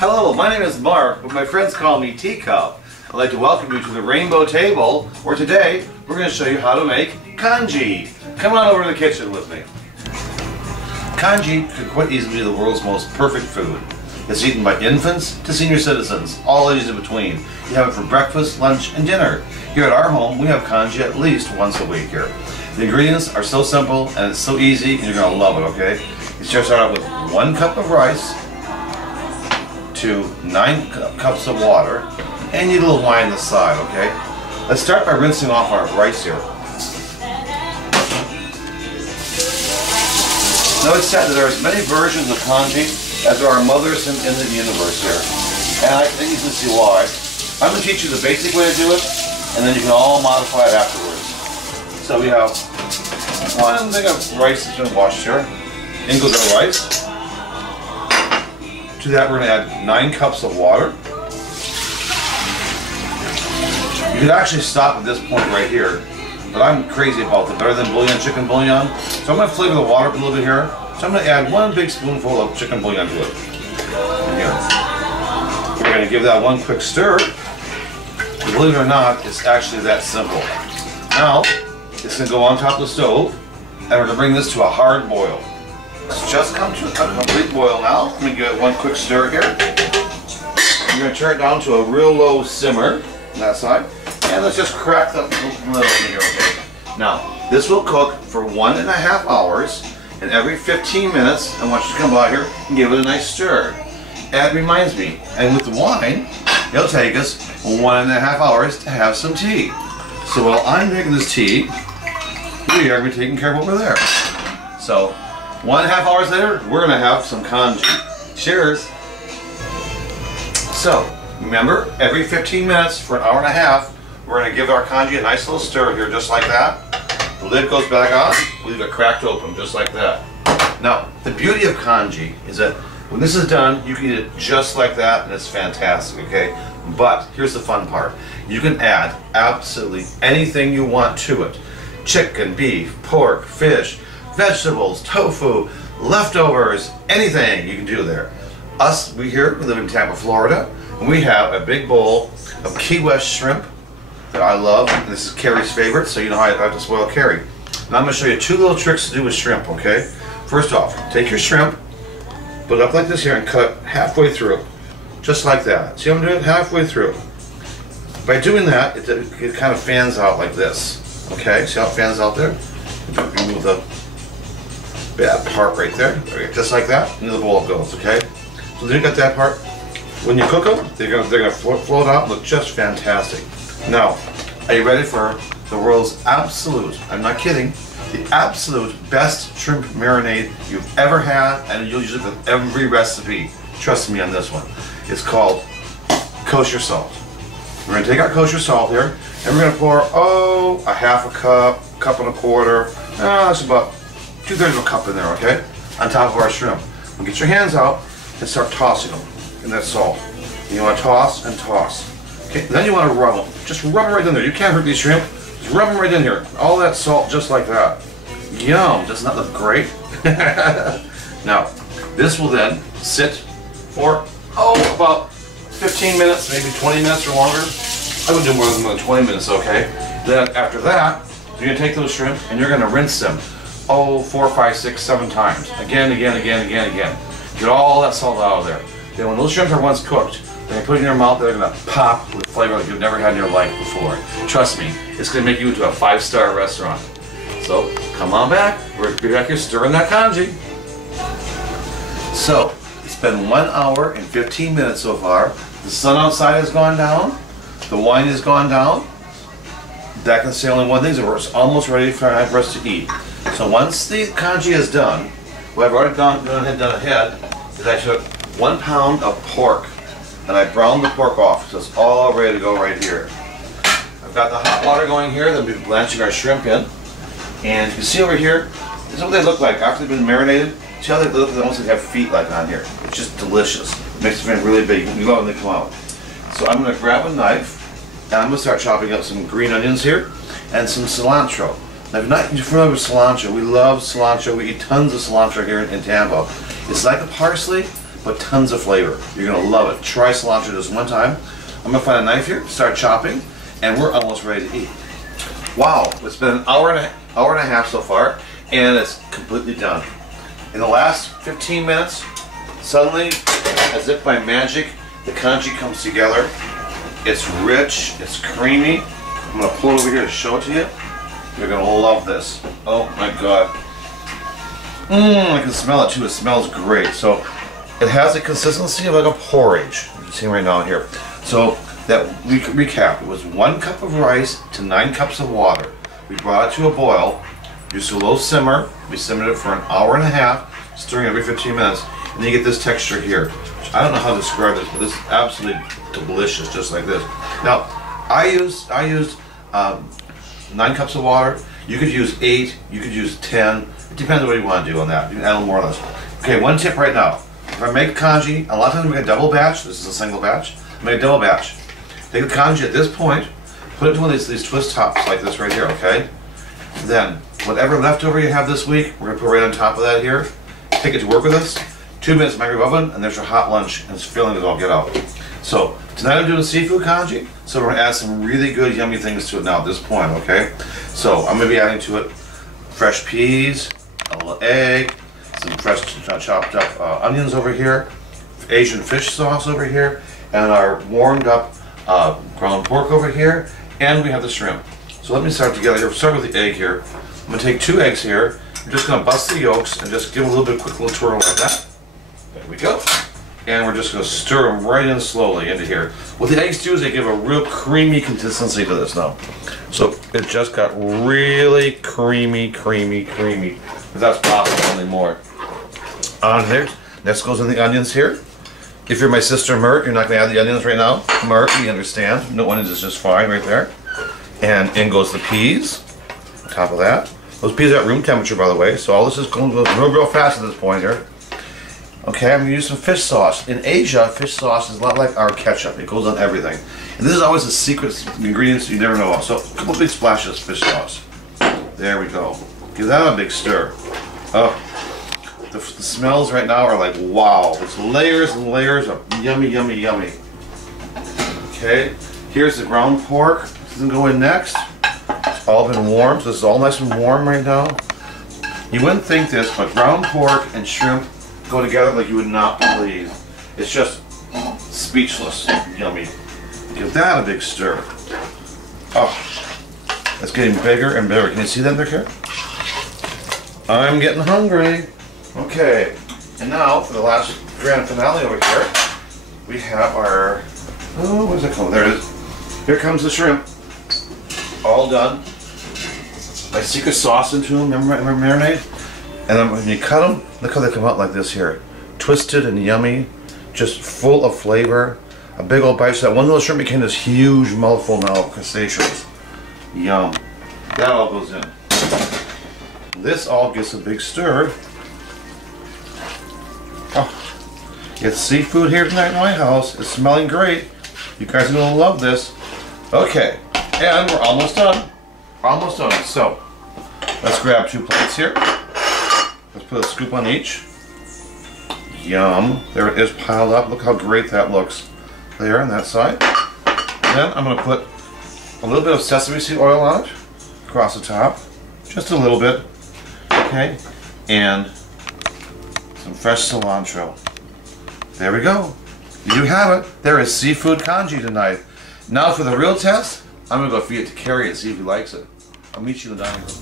Hello, my name is Mark, but my friends call me Teacup. I'd like to welcome you to the Rainbow Table, where today we're going to show you how to make congee. Come on over to the kitchen with me. Congee could quite easily be the world's most perfect food. It's eaten by infants to senior citizens, all ages in between. You have it for breakfast, lunch, and dinner. Here at our home, we have congee at least once a week here. The ingredients are so simple and it's so easy, and you're going to love it, okay? You start out with 1 cup of rice to 9 cups of water, and you need a little wine on the side, okay? Let's start by rinsing off our rice here. Now it's said that there are as many versions of congee as there are mothers in the universe here. And I think you can see why. I'm going to teach you the basic way to do it, and then you can all modify it afterwards. So we have 1 thing of rice that's been washed here. In goes our rice. To that we're going to add 9 cups of water. You could actually stop at this point right here, but I'm crazy about the better than bouillon, chicken bouillon. So I'm going to flavor the water up a little bit here. So I'm going to add 1 big spoonful of chicken bouillon to it. And here. We're going to give that 1 quick stir. Believe it or not, it's actually that simple. Now, it's going to go on top of the stove, and we're going to bring this to a hard boil. It's just come to a complete boil now. Let me give it 1 quick stir here. You're going to turn it down to a real low simmer on that side. And let's just crack the lid open here, okay? Now, this will cook for 1.5 hours, and every 15 minutes, I want you to come by here and give it a nice stir. That reminds me, and with the wine, it'll take us 1.5 hours to have some tea. So while I'm making this tea, we are going to be taking care of over there. So, 1.5 hours later, we're going to have some congee. Cheers! So, remember, every 15 minutes for 1.5 hours, we're going to give our congee a nice little stir here, just like that. The lid goes back on, we leave it cracked open, just like that. Now, the beauty of congee is that when this is done, you can eat it just like that, and it's fantastic, okay? But here's the fun part. You can add absolutely anything you want to it. Chicken, beef, pork, fish, vegetables, tofu, leftovers, anything you can do there. We live in Tampa, Florida, and we have a big bowl of Key West shrimp that I love. This is Carrie's favorite, so you know how I have to spoil Carrie. Now I'm going to show you 2 little tricks to do with shrimp, okay? First off, take your shrimp, put it up like this here, and cut it halfway through. Just like that. See how I'm doing it? Halfway through. By doing that, it kind of fans out like this. Okay, see how it fans out there? Remove the bad part right there. Just like that, into the bowl it goes, okay? So then you got that part. When you cook them, they're gonna float out and look just fantastic. Now, are you ready for the world's absolute, I'm not kidding, the absolute best shrimp marinade you've ever had, and you'll use it with every recipe. Trust me on this one. It's called kosher salt. We're going to take our kosher salt here, and we're going to pour, a half a cup, 1.25 cups, that's about 2/3 of a cup in there, okay? On top of our shrimp. And get your hands out and start tossing them in that salt. And you want to toss and toss. Okay, then you want to rub them. Just rub them right in there. You can't hurt these shrimp. Just rub them right in here. All that salt just like that. Yum, doesn't that look great? Now, this will then sit for, about 15 minutes, maybe 20 minutes or longer. I would do more than 20 minutes, okay? Then after that, you're going to take those shrimp and you're going to rinse them, 4, 5, 6, 7 times. Again. Get all that salt out of there. Then when those shrimp are once cooked, when you put it in your mouth, they're going to pop with flavor like you've never had in your life before. Trust me, it's going to make you into a 5-star restaurant. So, come on back. We're back here stirring that congee. So, it's been 1 hour and 15 minutes so far. The sun outside has gone down. The wine has gone down. That can say only one thing, so it's almost ready for us to eat. So once the congee is done, what I've already done ahead is I took 1 pound of pork and I browned the pork off, so it's all ready to go right here. I've got the hot water going here, then we'll be blanching our shrimp in. And you can see over here, this is what they look like after they've been marinated. See how they look? They almost have feet like on here. It's just delicious. It makes them really big. You love when they come out. So I'm going to grab a knife and I'm going to start chopping up some green onions here and some cilantro. Now, if you're not familiar with cilantro, we love cilantro. We eat tons of cilantro here in Tampa. It's like a parsley, but tons of flavor. You're gonna love it. Try cilantro just one time. I'm gonna find a knife here, start chopping, and we're almost ready to eat. Wow, it's been an hour and a half so far, and it's completely done. In the last 15 minutes, suddenly, as if by magic, the congee comes together. It's rich, it's creamy. I'm gonna pull it over here to show it to you. You're gonna love this. Oh my God. I can smell it too, it smells great. So it has a consistency of like a porridge. You can see right now here. So that recap, it was 1 cup of rice to 9 cups of water. We brought it to a boil, used a low simmer. We simmered it for an hour and a half, stirring every 15 minutes, and then you get this texture here. I don't know how to describe this, but this is absolutely delicious, just like this. Now, I used 9 cups of water. You could use 8, you could use 10. It depends on what you want to do on that. You can add a little more on this. Okay, one tip right now. If I make congee, a lot of times we make a double batch. This is a single batch. Make a double batch. Take the congee at this point, put it into one of these twist tops like this right here, okay? Then, whatever leftover you have this week, we're gonna put right on top of that here. Take it to work with us. 2 minutes in the microwave oven, and there's your hot lunch, and it's filling it all get out. So, tonight I'm doing seafood congee, so we're gonna add some really good, yummy things to it now at this point, okay? So, I'm gonna be adding to it fresh peas, a little egg, some fresh chopped up onions over here, Asian fish sauce over here, and our warmed up ground pork over here, and we have the shrimp. So let me start together here. Start with the egg here. I'm gonna take 2 eggs here. I'm just gonna bust the yolks and just give them a little bit quick little twirl like that. There we go. And we're just gonna stir them right in slowly into here. What the eggs do is they give a real creamy consistency to this now. So it just got really creamy. If that's possible anymore. On here. Next goes in the onions here. If you're my sister Mert, you're not going to add the onions right now. Mert, we understand. No onions is just fine right there. And in goes the peas. On top of that. Those peas are at room temperature, by the way. So all this is going real fast at this point here. Okay, I'm going to use some fish sauce. In Asia, fish sauce is a lot like our ketchup. It goes on everything. And this is always a secret ingredient you never know of. So a couple big splashes of fish sauce. There we go. Give that a big stir. Oh. The smells right now are like, wow. There's layers and layers of yummy. Okay, here's the ground pork. This is going to go in next. It's all been warmed, so this is all nice and warm right now. You wouldn't think this, but ground pork and shrimp go together like you would not believe. It's just speechless yummy. Give that a big stir. Oh, it's getting bigger and bigger. Can you see that there, Karen? I'm getting hungry. Okay, and now for the last grand finale over here, we have our, oh, what is it called? There it is. Here comes the shrimp. All done. My secret sauce into them, remember marinade? And then when you cut them, look how they come out like this here. Twisted and yummy, just full of flavor. A big old bite. So that one little shrimp became this huge mouthful now of crustaceans. Yum. That all goes in. This all gets a big stir. Oh, it's seafood here tonight in my house. It's smelling great. You guys are going to love this. Okay, and we're almost done. Almost done. So, let's grab 2 plates here. Let's put a scoop on each. Yum. There it is piled up. Look how great that looks there on that side. Then I'm going to put a little bit of sesame seed oil on it across the top. Just a little bit. Okay, and some fresh cilantro. There we go. You have it. There is seafood congee tonight. Now for the real test, I'm going to go feed it to Carrie and see if he likes it. I'll meet you in the dining room.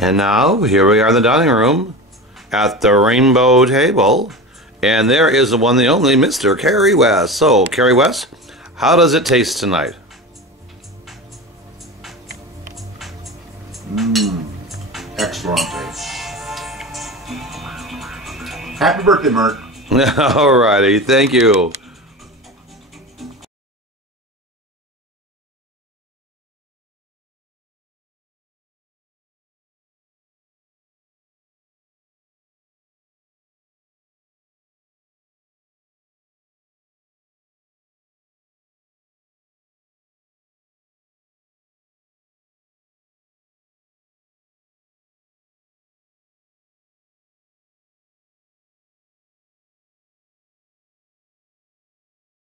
And now, here we are in the dining room at the rainbow table. And there is the one, the only Mr. Carrie West. So, Carrie West, how does it taste tonight? Excellent. Happy birthday, Mert. Alrighty, thank you.